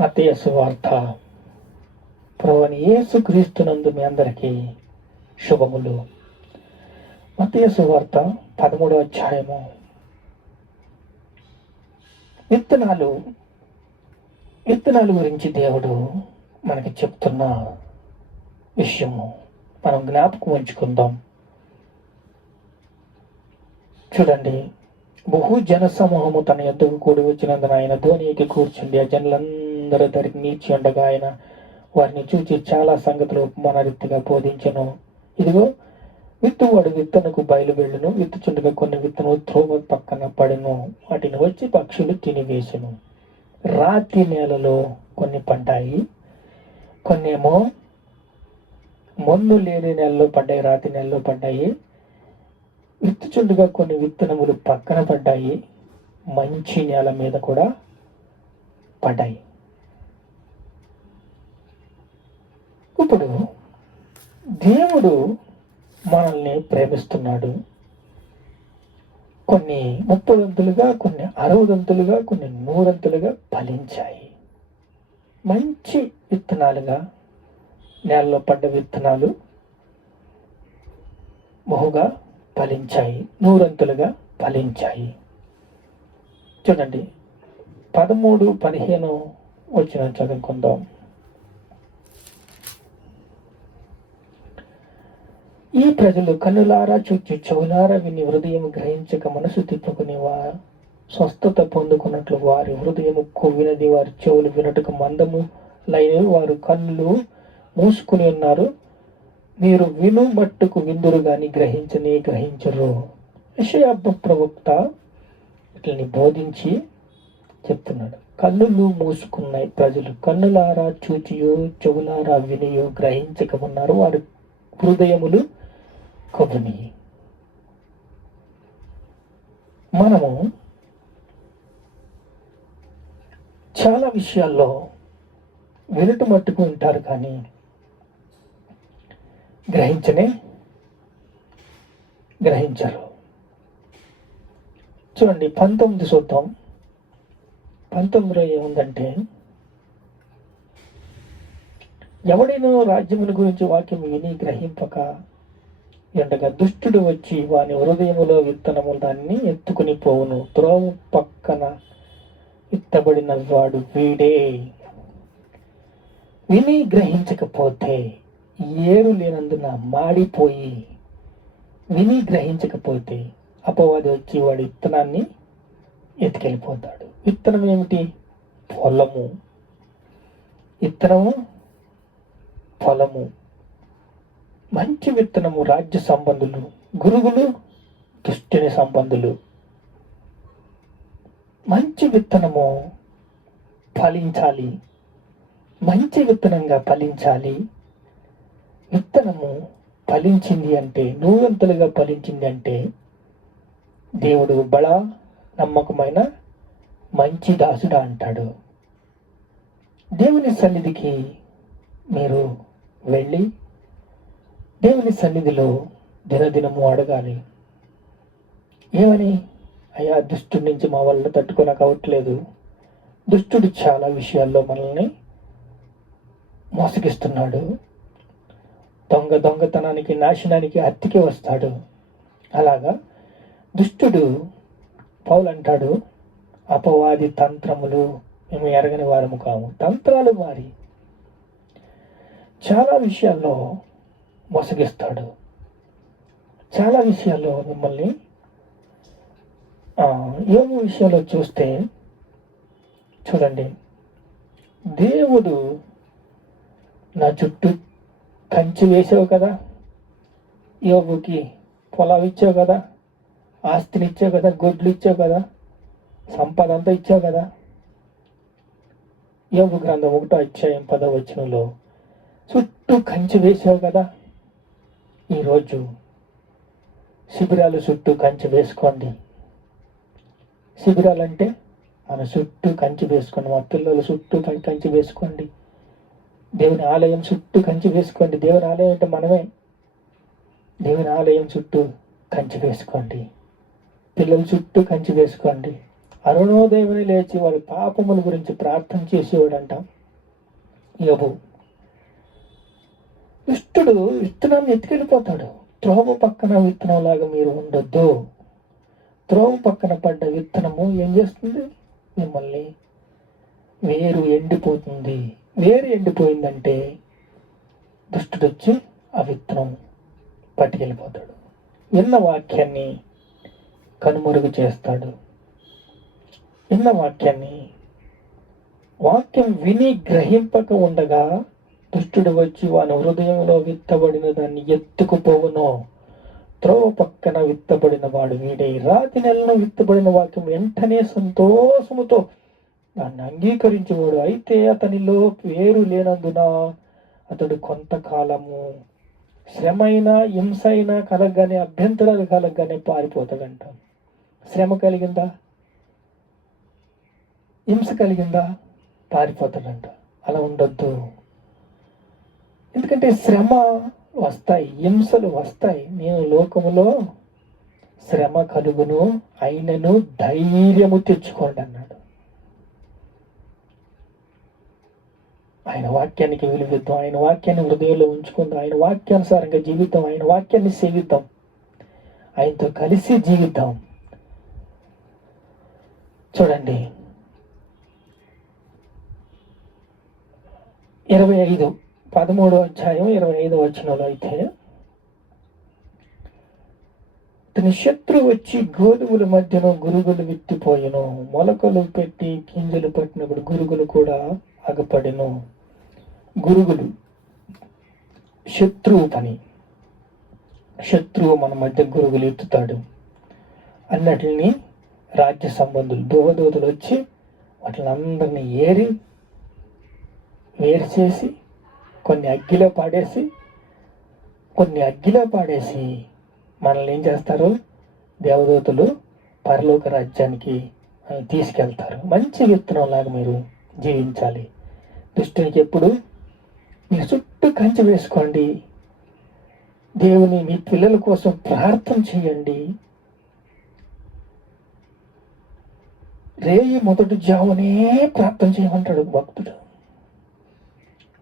మతీయ వార్త. ప్రభుని యేసు క్రీస్తునందు మీ అందరికీ శుభములు. మతీయ వార్త పదమూడవ అధ్యాయము. విత్తనాలు విత్తనాల గురించి దేవుడు మనకి చెప్తున్న విషయము. మనం జ్ఞాపకం ఉంచుకుందాం. చూడండి బహు జన సమూహము తన ఎద్దుకు కూడి వచ్చినందున ఆయన ధోనికి కూర్చుండి ఆ జనులందరూ ధరికి నీచి ఉండగా ఆయన వారిని చూచి చాలా సంగతులు ఉపమానరీతిగా బోధించను. ఇదిగో విత్తువాడు విత్తనకు బయలువెళ్ళును విత్తుచుండగా కొన్ని విత్తనం త్రోవ పక్కన పడును వాటిని వచ్చి పక్షులు తినివేసును. రాతి నేలలో కొన్ని పడ్డాయి కొన్ని ఏమో మొన్ను లేని నెలలో పడ్డాయి రాతి నెలలో పడ్డాయి విత్తుచుండగా కొన్ని విత్తనములు పక్కన పడ్డాయి మంచి నేల మీద కూడా పడ్డాయి ఇప్పుడు దేవుడు మనల్ని ప్రేమిస్తున్నాడు. కొన్ని ముప్పదంతులుగా కొన్ని అరవదంతులుగా కొన్ని నూరంతులుగా ఫలించాయి. మంచి విత్తనాలుగా నేలలో పడ్డ విత్తనాలు బహుగా ఫలించాయి నూరంతులుగా ఫలించాయి. చూడండి పదమూడు పదిహేను వచ్చిన చదువుకుందాం. ఈ ప్రజలు కన్నులారా చూచి చెవులారా విని హృదయం గ్రహించక మనసు తిప్పుకుని వారు స్వస్థత పొందుకున్నట్లు వారి హృదయం కొవ్వినది వారి చెవులు వినటకు మందము లైనవి. వారు కన్నులు మూసుకుని ఉన్నారు. మీరు విను మట్టుకు విందురు కానీ గ్రహించని గ్రహించరు. విషయాబ్బ ప్రవక్త వీటిని బోధించి చెప్తున్నాడు. కన్నులు మూసుకున్నాయి ప్రజలు. కన్నులారా చూచియో చెవులారా వినియో గ్రహించక ఉన్నారు. వారి హృదయములు కొవ్వుని మనము చాలా విషయాల్లో వెలుటు మట్టుకు వింటారు కానీ గ్రహించనే గ్రహించరు. చూడండి పంతొమ్మిది చూద్దాం పంతొమ్మిదిలో ఏముందంటే ఎవడైనా రాజ్యముల గురించి వాక్యం విని గ్రహింపక ఎండగా దుష్టుడు వచ్చి వాని హృదయములో విత్తనము దాన్ని ఎత్తుకుని పోవును. త్రోవ పక్కన విత్తబడిన వాడు వీడే. విని గ్రహించకపోతే ఏరు లేనందున మాడిపోయి విని గ్రహించకపోతే అపవాది వచ్చి వాడి విత్తనాన్ని ఎత్తుకెళ్ళిపోతాడు. విత్తనం ఏమిటి? పొలము. విత్తనము పొలము. మంచి విత్తనము రాజ్య సంబంధులు గురువులు దుష్టుని సంబంధులు. మంచి విత్తనము ఫలించాలి. మంచి విత్తనంగా ఫలించాలి. విత్తనము ఫలించింది అంటే నూరంతలుగా ఫలించింది అంటే దేవుడు బళ నమ్మకమైన మంచి దాసుడా అంటాడు. దేవుని సన్నిధికి మీరు వెళ్ళి దేవుని సన్నిధిలో దినదినము అడగాలి. ఏమని? అయ్యా దుష్టుడి నుంచి మా వల్ల తట్టుకోనక అవట్లేదు దుష్టుడు చాలా విషయాల్లో మనల్ని మోసగిస్తున్నాడు. దొంగ దొంగతనానికి నాశనానికి అత్తికి వస్తాడు. అలాగా దుష్టుడు పౌలు అంటాడు అపవాది తంత్రములు మేము ఎరగని వారము కాము. తంత్రాలు వారి చాలా విషయాల్లో మసగిస్తాడు చాలా విషయాల్లో మిమ్మల్ని ఏమో విషయాల్లో చూస్తే చూడండి. దేవుడు నా చుట్టూ కంచి వేసావు కదా యోగుకి పొలాలు ఇచ్చావు కదా ఆస్తిని ఇచ్చావు కదా గొడ్లు ఇచ్చావు కదా సంపద అంతా ఇచ్చావు కదా. యోగు గ్రంథం ఒకటో అధ్యాయం పదవచనంలో చుట్టూ కంచి వేసావు కదా ఈరోజు శిబిరాలు చుట్టూ కంచె వేసుకోండి. శిబిరాలంటే మన చుట్టూ కంచి వేసుకోండి. మా పిల్లల చుట్టూ కంచి వేసుకోండి. దేవుని ఆలయం చుట్టూ కంచి వేసుకోండి. దేవుని ఆలయం అంటే మనమే. దేవుని ఆలయం చుట్టూ కంచి వేసుకోండి. పిల్లల చుట్టూ కంచి వేసుకోండి. అరుణోదయమని లేచి వారి పాపముల గురించి ప్రార్థన చేసేవాడంట. యోబు దుష్టుడు విత్తనాన్ని ఎత్తుకెళ్ళిపోతాడు. త్రోవ పక్కన విత్తనం లాగా మీరు ఉండొద్దు. త్రోవ పక్కన పడ్డ విత్తనము ఏం చేస్తుంది? మిమ్మల్ని వేరు ఎండిపోతుంది. వేరు ఎండిపోయిందంటే దుష్టుడు వచ్చి ఆ విత్తనం పట్టుకెళ్ళిపోతాడు. విన్న వాక్యాన్ని కనుమరుగు చేస్తాడు. విన్న వాక్యాన్ని వాక్యం విని గ్రహింపక ఉండగా దుష్టుడు వచ్చి వాని హృదయంలో విత్తబడిన దాన్ని ఎత్తుకుపోవును. త్రోవ పక్కన విత్తబడిన వాడు వీడే. రాతి నెలలో విత్తబడిన వాక్యం వెంటనే సంతోషముతో దాన్ని అంగీకరించేవాడు. అయితే అతనిలో పేరు లేనందున అతడు కొంతకాలము శ్రమైన అయినా కలగగానే అభ్యంతరాలు కలగగానే పారిపోతాడంట. శ్రమ కలిగిందా? హింస కలిగిందా? పారిపోతాడంట. అలా ఉండొద్దు. ఎందుకంటే శ్రమ వస్తాయి హింసలు వస్తాయి. నేను లోకములో శ్రమ కలుగును అయినను ధైర్యము తెచ్చుకోండి అన్నాడు. ఆయన వాక్యానికి విలువిద్దాం. ఆయన వాక్యాన్ని హృదయంలో ఉంచుకుందాం. ఆయన వాక్యానుసారంగా జీవిద్దాం. ఆయన వాక్యాన్ని సేవిద్దాం. ఆయనతో కలిసి జీవిద్దాం. చూడండి. ఇరవై ఐదు. పదమూడో అధ్యాయం ఇరవై ఐదు వచనంలో అయితే తన శత్రు వచ్చి గోధుమల మధ్యలో గురుగులు విత్తిపోయెను. మొలకలు పెట్టి గింజలు పట్టినప్పుడు గురుగులు కూడా అగపడెను గురుగులు శత్రువు పని. శత్రువు మన మధ్య గురుగులు ఎత్తుతాడు. అన్నటిని రాజ్య సంబంధులు దోవదూతలు వచ్చి వాటిని అందరినీ ఏరి వేరు చేసి కొన్ని అగ్గిలో పాడేసి కొన్ని అగ్గిలో పాడేసి మనల్ని ఏం చేస్తారు? దేవదూతలు పరలోక రాజ్యానికి తీసుకెళ్తారు. మంచి విత్తనం లాగా మీరు జీవించాలి. దుష్టునికి ఎప్పుడు మీ చుట్టూ కంచి వేసుకోండి. దేవుని మీ పిల్లల కోసం ప్రార్థన చేయండి. రేయి మొదటి జామునే ప్రార్థన చేయమంటాడు భక్తుడు.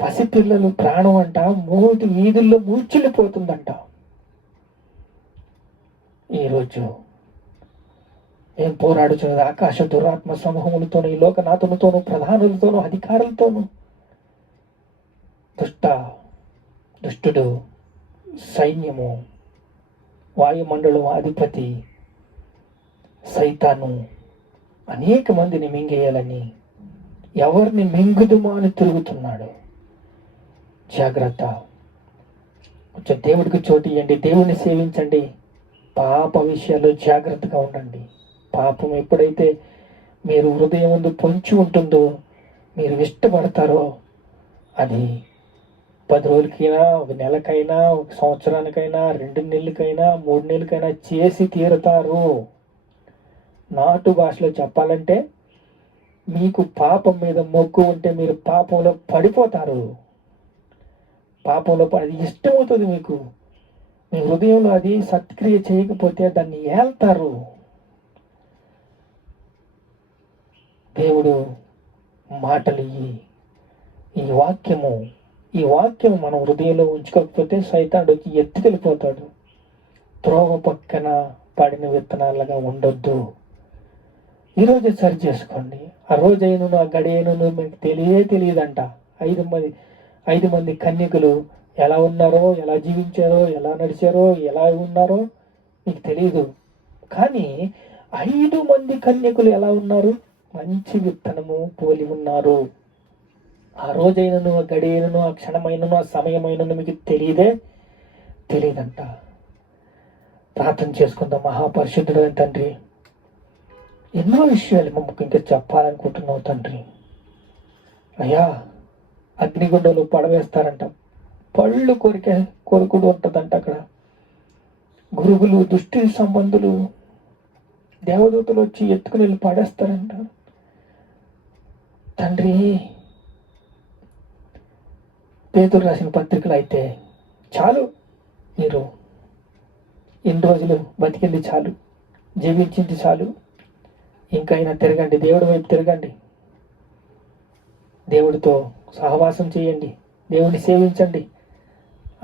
పసిపిల్లలు ప్రాణం అంట మూతి వీధుల్లో మూర్చిల్లిపోతుందంట. ఈరోజు ఏం పోరాడుచున్నది ఆకాశ దురాత్మ సమూహములతోనూ ఈ లోకనాథులతోనూ ప్రధానులతోనూ అధికారులతోనూ? దుష్ట దుష్టుడు సైన్యము వాయుమండలం అధిపతి సైతాను అనేక మందిని మింగేయాలని ఎవరిని మింగుదుమా అని తిరుగుతున్నాడు. జాగ్రత్త. కొంచెం దేవుడికి చోటు ఇవ్వండి దేవుడిని సేవించండి. పాప విషయాల్లో జాగ్రత్తగా ఉండండి. పాపం ఎప్పుడైతే మీరు హృదయం ముందు పొంచి ఉంటుందో మీరు ఇష్టపడతారో అది పది రోజులకైనా ఒక నెలకైనా ఒక సంవత్సరానికైనా రెండు నెలలకైనా మూడు నెలలకైనా చేసి తీరుతారు. నాటు భాషలో చెప్పాలంటే మీకు పాపం మీద మొక్కు ఉంటే మీరు పాపంలో పడిపోతారు. పాపంలో పడి అది ఇష్టమవుతుంది మీకు. మీ హృదయంలో అది సత్క్రియ చేయకపోతే దాన్ని ఏల్తారు. దేవుడు మాటలు ఈ ఈ వాక్యము ఈ వాక్యం మనం హృదయంలో ఉంచుకోకపోతే సైతాడు వచ్చి ఎత్తుకెళ్ళిపోతాడు త్రోవ పక్కన పడిన విత్తనాలుగా ఉండొద్దు. ఈరోజే సరి చేసుకోండి. ఆ రోజైన ఆ గడియను మీకు తెలియే తెలియదంట. ఐదు మంది ఐదు మంది కన్యకులు ఎలా ఉన్నారో ఎలా జీవించారో ఎలా నడిచారో ఎలా ఉన్నారో మీకు తెలియదు కానీ ఐదు మంది కన్యకులు ఎలా ఉన్నారు? మంచి విత్తనము పోలి ఉన్నారు. ఆ రోజైనను ఆ గడియనను ఆ క్షణమైనను ఆ సమయమైనను మీకు తెలియదే? తెలియదంట. ప్రార్థన చేసుకుందాం మహాపరిశుద్ధుడు తండ్రి. ఎన్నో విషయాలు మమ్మకు ఇంకా చెప్పాలనుకుంటున్నావు తండ్రి. అయ్యా అగ్నిగుండలు పడవేస్తారంట. పళ్ళు కొరికే కొరుకుడు ఉంటుందంట అక్కడ. గురుగులు దుష్టి సంబంధులు దేవదూతలు వచ్చి ఎత్తుకుని వెళ్ళి పడేస్తారంట. తండ్రి పేదలు రాసిన పత్రికలు అయితే చాలు మీరు. ఎన్ని రోజులు బతికింది చాలు. జీవించింది చాలు. ఇంకైనా తిరగండి దేవుడి వైపు తిరగండి. దేవుడితో సహవాసం చేయండి. దేవుడిని సేవించండి.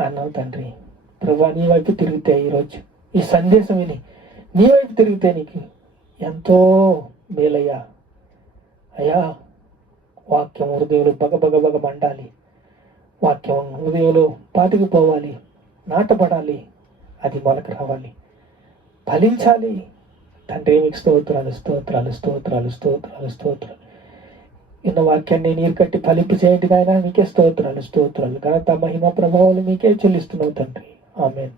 అన్నావు తండ్రి. ప్రభా నీ వైపు తిరిగితే ఈరోజు. ఈ సందేశం విని నీ వైపు తిరిగితే నీకు ఎంతో మేలయ్యా. అయ్యా వాక్యం హృదయంలో బగ బగ బగ మండాలి. వాక్యం హృదయంలో పాతికిపోవాలి నాటపడాలి అది మొలక రావాలి. ఫలించాలి. తండ్రి మీకు స్తోత్రాలు స్తోత్రాలు స్తోత్రాలు స్తోత్రాలు స్తోత్రాలు. ఇన్న వాక్యాన్ని నీరు కట్టి ఫలింపు చేయండి నాయన మీకే స్తోత్రాలు స్తోత్రాలు. ఘనత మహిమ ప్రభావాలు మీకే చెల్లిస్తున్నావు తండ్రి. ఆమెన్.